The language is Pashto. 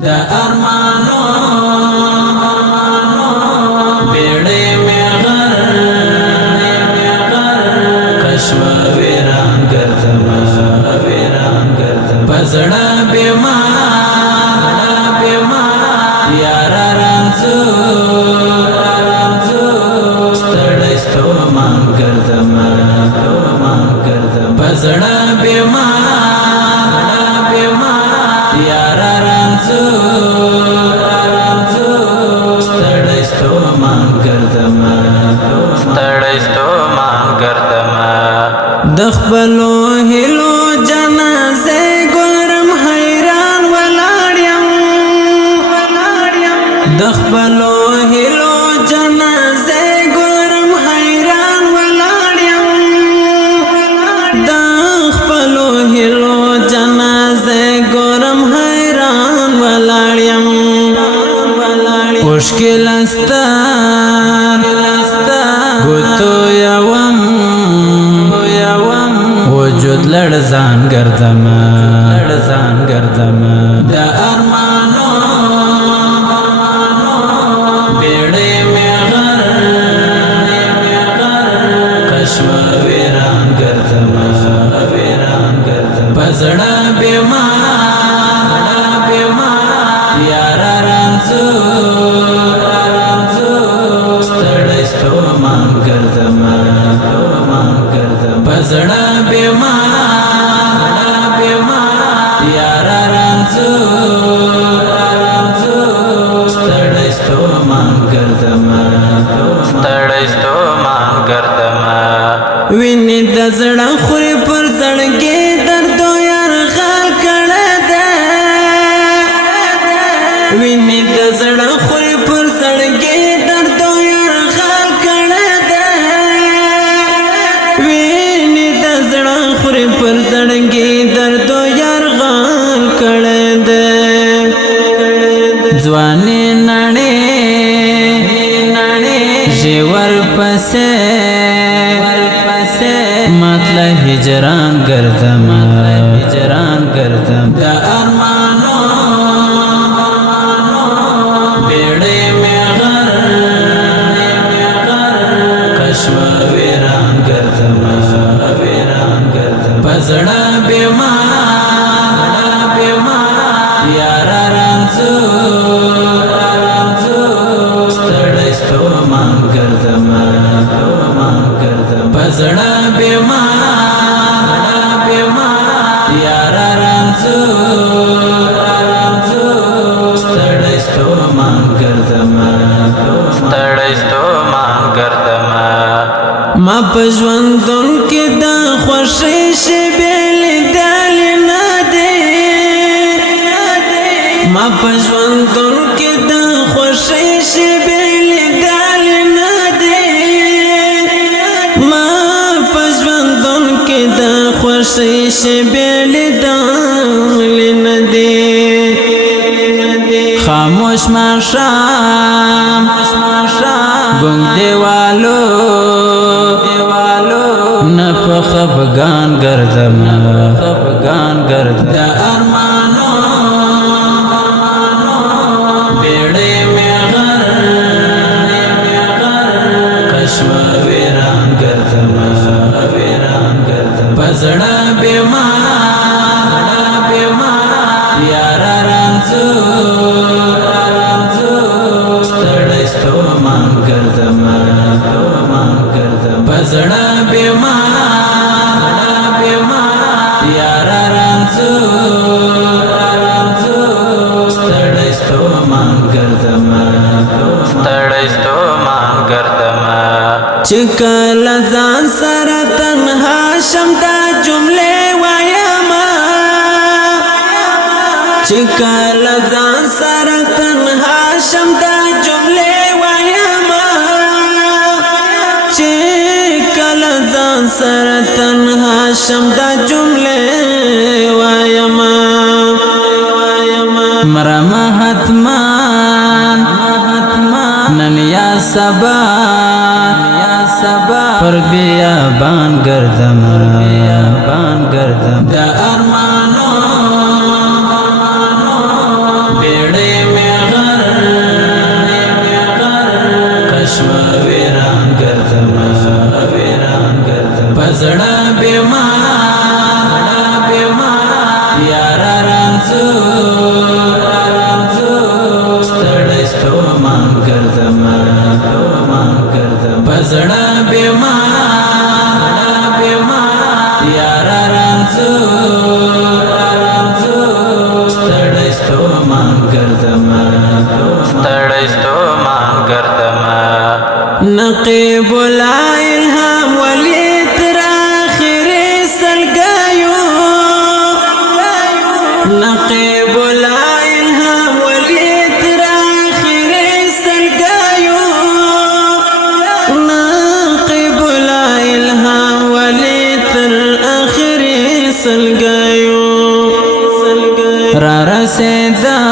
دا ارمانو بیڑے میں غر کشوا ویران گردم پزڑا بیمار یارا رانزو ستڑستو مان گردم پزڑا بیمار یارا رانزو ستڑستو مان گردم دخبلو هلو جنازه گورم حیران ولاړیم دخبلو هلو جنازه گورم حیران ولاړیم دخبلو هلو جنازه گورم حیران ولاړیم مشکل استا گوتو یوم وجود لړزان ګرځم دا ارمانو بیړې مې غر کشوا ویران ګرځم پزړه بیمار یارا رانزو ستړستو مان ګرځم پزړه بیمار یارا رانزو ستړستو مان ګرځم ویني د زړه خوري پر زړګي درد یار غل کړه ده ویني د زړه خوري پر زړګي درد یار غل کړه ده ویني د زړه خوري پر زړګي درد یار غل کړه ده ځواني نړۍ ژور پسې مطلع هجران ګرځم دا ارمانو بیړې مې غر کشوا ویران ګرځم پزړه بیمار یارا رانزو ستړستو مان ګرځم پزړه بیمار یارا رانزو ستړستو مان ګرځم ما پژوندون کې د خوشي شبه لیدل نه دي ما پژوندون کې د خوشي شبه لیدل نه دي ما پژوندون کې د خوشي شبه لیدل نه دي خاموش ماشام ګنګ دیوالو نپ خفگان گردم دا ارمانو بیڑے میں غر کشوا ویران گردم پزڑا بیمار یارا رانزو ستړستو مان گردم پزړه بیمار یارا رانزو ستړستو مان ګرځم چې کله ځان سره تنها شم دا جملې وایم چې کله ځان سره تنها شم دا جملې وایم چې کله ځان سره تنها شم دا جملې وایم مرما حتمان نن یا سبا پر بیابان گردم دا ارمانو بیڑ نقیب الالهام ولی تر آخر سلگایو نقیب الالهام ولی تر آخر سلگایو نقیب الالهام ولی تر آخر سلگایو را رسیدا